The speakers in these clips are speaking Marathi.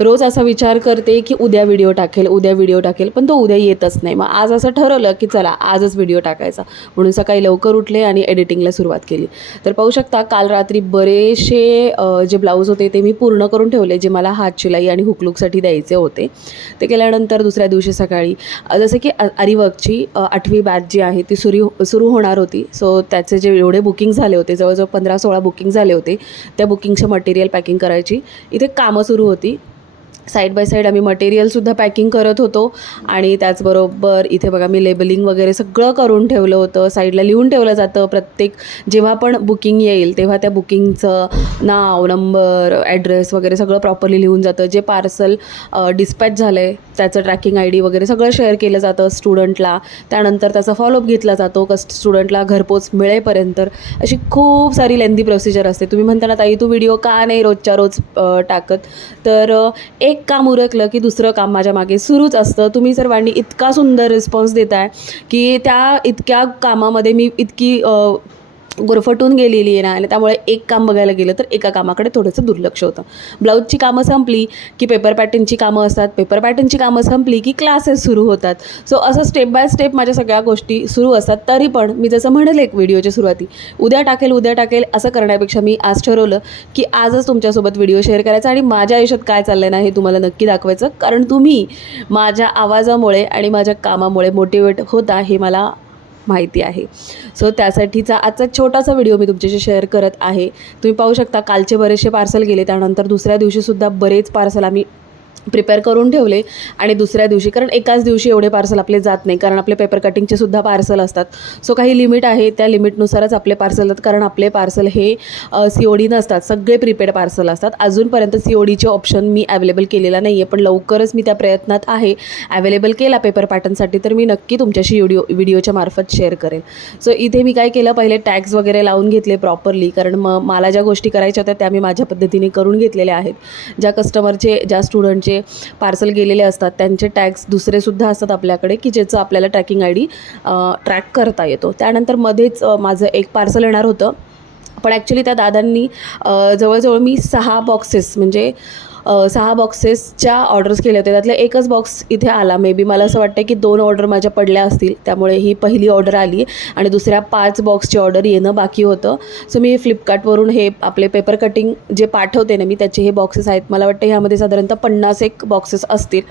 रोज असा विचार करते की उद्या व्हिडिओ टाकेल, पण तो उद्या येतच नाही. मग आज असं ठरवलं की चला आजच व्हिडिओ टाकायचा, म्हणून सकाळी लवकर उठले आणि एडिटिंगला सुरुवात केली. तर पाहू शकता काल रात्री बरेचसे जे ब्लाऊज होते ते मी पूर्ण करून ठेवले, जे मला हात शिलाई आणि हुकलूकसाठी द्यायचे होते. ते केल्यानंतर दुसऱ्या दिवशी सकाळी जसं की आरीवर्कची 8वी बॅच जी आहे ती सुरू होणार होती. सो त्याचे जे एवढे बुकिंग झाले होते, जवळजवळ 15-16 बुकिंग झाले होते, त्या बुकिंगचं मटेरियल पॅकिंग करायची इथे कामं सुरू होती. साईड बाय साईड आम्ही मटेरियलसुद्धा पॅकिंग करत होतो आणि त्याचबरोबर इथे बघा मी लेबलिंग वगैरे सगळं करून ठेवलं होतं. साईडला लिहून ठेवलं जातं प्रत्येक जेव्हा पण बुकिंग येईल तेव्हा त्या बुकिंगचं नाव, नंबर, ॲड्रेस वगैरे सगळं प्रॉपरली लिहून जातं. जे पार्सल डिस्पॅच झालं आहे त्याचं ट्रॅकिंग ID वगैरे सगळं शेअर केलं जातं स्टुडंटला. त्यानंतर त्याचा फॉलोअप घेतला जातो स्टुडंटला घरपोच मिळेपर्यंत. अशी खूप सारी लेंदी प्रोसिजर असते. तुम्ही म्हणता ना ताई तू व्हिडिओ का नाही रोजच्या रोज टाकत, तर एक काम उरकलं की दुसरं काम माझ्या मागे सुरूच असतं. तुम्ही सर्वांनी इतका सुंदर रिस्पॉन्स देताय की त्या इतक्या कामामध्ये मी इतकी गुरफटून गेलेली आहे ना, आणि त्यामुळे एक काम बघायला गेलं तर एका कामाकडे थोडंसं दुर्लक्ष होतं. ब्लाऊजची कामं संपली की पेपर पॅटर्नची कामं असतात, पेपर पॅटर्नची कामं संपली की क्लासेस सुरू होतात. सो असं स्टेप बाय स्टेप माझ्या सगळ्या गोष्टी सुरू असतात. तरी पण मी जसं म्हणेल एक व्हिडिओच्या सुरुवाती उद्या टाकेल असं करण्यापेक्षा मी आज ठरवलं की आजच तुमच्यासोबत व्हिडिओ शेअर करायचा आणि माझ्या आयुष्यात काय चाललं ना हे तुम्हाला नक्की दाखवायचं. कारण तुम्ही माझ्या आवाजामुळे आणि माझ्या कामामुळे मोटिवेट होता हे मला माहिती आहे. सो त्यासाठीचा आजचा छोटासा व्हिडिओ मी तुमच्याशी शेअर करत आहे. तुम्ही पाहू शकता कालचे बरेचसे पार्सल गेले, त्यानंतर दुसऱ्या दिवशीसुद्धा बरेच पार्सल आम्ही प्रिपेअर करून ठेवले आणि दुसऱ्या दिवशी, कारण एकाच दिवशी एवढे पार्सल आपले जात नाही, कारण आपले पेपर कटिंगचे सुद्धा पार्सल असतात. सो काही लिमिट आहे, त्या लिमिटनुसारच आपले पार्सल आहेत, कारण आपले पार्सल हे COD नसतात, सगळे प्रीपेड पार्सल असतात. अजूनपर्यंत CODचे ऑप्शन मी अवेलेबल केलेला नाही आहे, पण लवकरच मी त्या प्रयत्नात आहे. अवेलेबल केला पेपर पॅटर्नसाठी तर मी नक्की तुमच्याशी व्हिडिओच्या मार्फत शेअर करेन. सो इथे मी काय केलं, पहिले टॅग्स वगैरे लावून घेतले प्रॉपरली, कारण मग मला ज्या गोष्टी करायच्या होत्या त्या मी माझ्या पद्धतीने करून घेतलेल्या आहेत. ज्या कस्टमरचे, ज्या स्टुडंटचे पार्सल गेलेले असतात त्यांचे टॅग्स दुसरेसुद्धा असतात आपल्याकडे की ज्याचं आपल्याला ट्रॅकिंग ID ट्रॅक करता येतो. त्यानंतर मध्येच माझं एक पार्सल येणार होतं, पण ॲक्च्युली त्या दादांनी जवळजवळ मी 6 बॉक्सेस म्हणजे 6 बॉक्सेसच्या ऑर्डर्स केले होते. त्यातले एकच बॉक्स इथे आला. मे बी मला असं वाटतं की 2 ऑर्डर माझ्या पडल्या असतील, त्यामुळे ही पहिली ऑर्डर आली आणि दुसऱ्या 5 बॉक्सची ऑर्डर येणं बाकी होतं. सो मी फ्लिपकार्टवरून हे आपले पेपर कटिंग जे पाठवते ना मी, त्याचे हे बॉक्सेस आहेत. मला वाटतं ह्यामध्ये साधारणतः 50 बॉक्सेस असतील.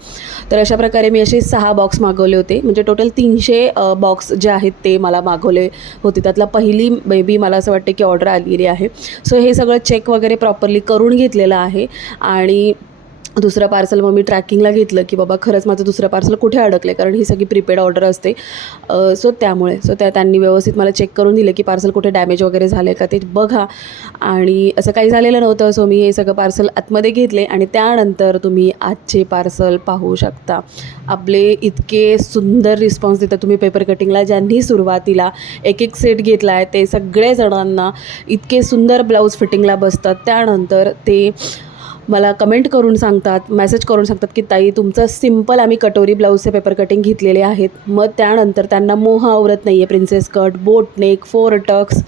तर अशा प्रकारे मी असे 6 बॉक्स मागवले होते, म्हणजे टोटल 300 बॉक्स जे आहेत ते मला मागवले होते. त्यातला पहिली मे बी मला असं वाटतं की ऑर्डर आलेली आहे. सो हे सगळं चेक वगैरे प्रॉपरली करून घेतलेलं आहे आणि दुसरं पार्सल मग मी ट्रॅकिंगला घेतलं की बाबा खरंच माझं दुसरं पार्सल कुठे अडकलं, कारण ही सगळी प्रीपेड ऑर्डर असते. सो त्यामुळे त्यांनी व्यवस्थित मला चेक करून दिलं की पार्सल कुठे डॅमेज वगैरे झालं आहे का ते बघा, आणि असं काही झालेलं नव्हतं. सो मी हे सगळं पार्सल आतमध्ये घेतले आणि त्यानंतर तुम्ही आजचे पार्सल पाहू शकता. आपले इतके सुंदर रिस्पॉन्स देतात तुम्ही पेपर कटिंगला. ज्यांनी सुरुवातीला एक सेट घेतला आहे ते सगळे जणांना इतके सुंदर ब्लाऊज फिटिंगला बसतात. त्यानंतर ते मला कमेंट करून सांगतात, मेसेज करून सांगतात की ताई तुमचं सिम्पल आम्ही कटोरी ब्लाऊजचे पेपर कटिंग घेतलेले आहेत. मग त्यानंतर त्यांना मोह आवरत नाही आहे, princess cut, boat neck, 4 tucks.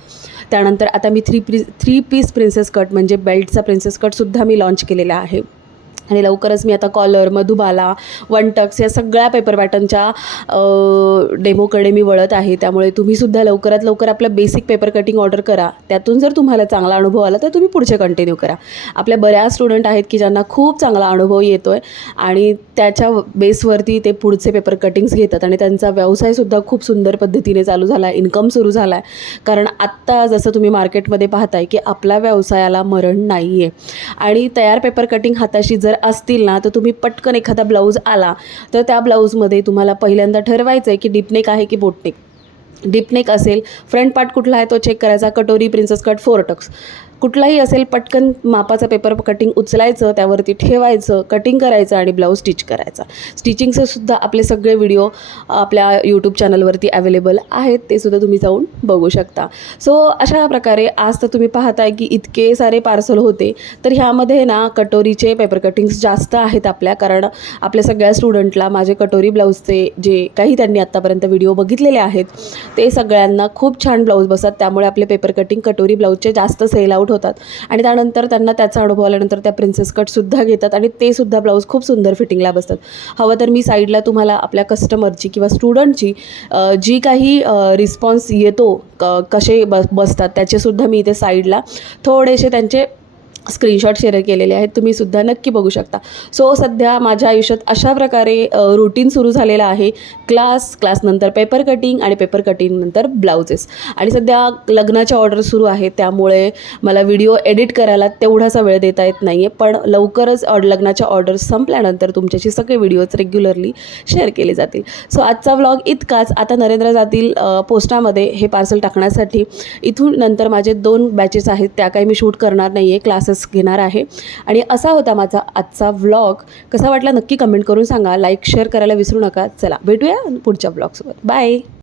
त्यानंतर आता मी 3 पीस प्रिन्सेस कट म्हणजे बेल्टचा प्रिन्सेस कटसुद्धा मी लॉन्च केलेला आहे. आणि लवकरच मी आता कॉलर, मधुबाला, 1 टक्स या सगळ्या पेपर पॅटर्नच्या डेमोकडे मी वळत आहे. त्यामुळे तुम्हीसुद्धा लवकरात लवकर आपलं बेसिक पेपर कटिंग ऑर्डर करा. त्यातून जर तुम्हाला चांगला अनुभव आला तर तुम्ही पुढचे कंटिन्यू करा. आपल्या बऱ्याच स्टुडंट आहेत की ज्यांना खूप चांगला अनुभव येतो आहे आणि त्याच्या बेसवरती ते पुढचे पेपर कटिंग्स घेतात आणि त्यांचा व्यवसायसुद्धा खूप सुंदर पद्धतीने चालू झाला आहे, इन्कम सुरू झाला आहे. कारण आत्ता जसं तुम्ही मार्केटमध्ये पाहताय की आपल्या व्यवसायाला मरण नाही आहे आणि तयार पेपर कटिंग हाताशी जर असतील ना तर तुम्ही पटकन एखादा ब्लाऊज आला तर त्या ब्लाऊजमध्ये तुम्हाला पहिल्यांदा ठरवायचं आहे की डीपनेक आहे की बोटनेक. डीपनेक असेल, फ्रंट पार्ट कुठला आहे तो चेक करायचा, कटोरी, प्रिन्सेस कट, 4 टक्स कुठलाही असेल, पटकन मापाचा पेपर कटिंग उचलायचं, त्यावरती ठेवायचं, कटिंग करायचं आणि ब्लाऊज स्टिच करायचा. स्टिचिंगचे सुद्धा आपले सगळे व्हिडिओ आपल्या यूट्यूब चॅनलवरती अवेलेबल आहेत, ते सुद्धा तुम्ही जाऊन बघू शकता. सो अशा प्रकारे आज तर तुम्ही पाहताय की इतके सारे पार्सल होते. तर ह्यामध्ये ना कटोरीचे पेपर कटिंग्स जास्त आहेत आपल्या, कारण आपल्या सगळ्या स्टुडंटला माझे कटोरी ब्लाऊजचे जे काही त्यांनी आत्तापर्यंत व्हिडिओ बघितलेले आहेत ते सगळ्यांना खूप छान ब्लाऊज बसतात. त्यामुळे आपले पेपर कटिंग कटोरी ब्लाऊजचे जास्त सेल आउट होतात आणि त्यानंतर त्यांना त्याचा अनुभव आल्यानंतर त्या प्रिन्सेस कटसुद्धा घेतात आणि ते सुद्धा ब्लाऊज खूप सुंदर फिटिंगला बसतात. हवं तर मी साईडला तुम्हाला आपल्या कस्टमरची किंवा स्टुडंटची जी काही रिस्पॉन्स येतो कसे बसतात त्याचेसुद्धा मी इथे साईडला थोडेसे त्यांचे स्क्रीनशॉट शेअर केलेले आहेत, तुम्हीसुद्धा नक्की बघू शकता. सो सध्या माझ्या आयुष्यात अशा प्रकारे रुटीन सुरू झालेलं आहे. क्लासनंतर पेपर कटिंग आणि पेपर कटिंगनंतर ब्लाउजेस आणि सध्या लग्नाच्या ऑर्डर सुरू आहेत, त्यामुळे मला व्हिडिओ एडिट करायला तेवढासा वेळ देता येत नाही आहे. पण लवकरच लग्नाच्या ऑर्डर्स संपल्यानंतर तुमच्याशी सगळे व्हिडिओज रेग्युलरली शेअर केले जातील. सो आजचा व्लॉग इतकाच. आता नरेंद्र जातील पोस्टामध्ये हे पार्सल टाकण्यासाठी. इथून नंतर माझे 2 बॅचेस आहेत, त्या काही मी शूट करणार नाही आहे, क्लासेस घेणार आहे. आणि असा होता माझा आजचा व्लॉग. कसा वाटला नक्की कमेंट करून सांगा. लाईक शेअर करायला विसरू नका. चला भेटूया पुढच्या व्लॉगसोबत. बाय.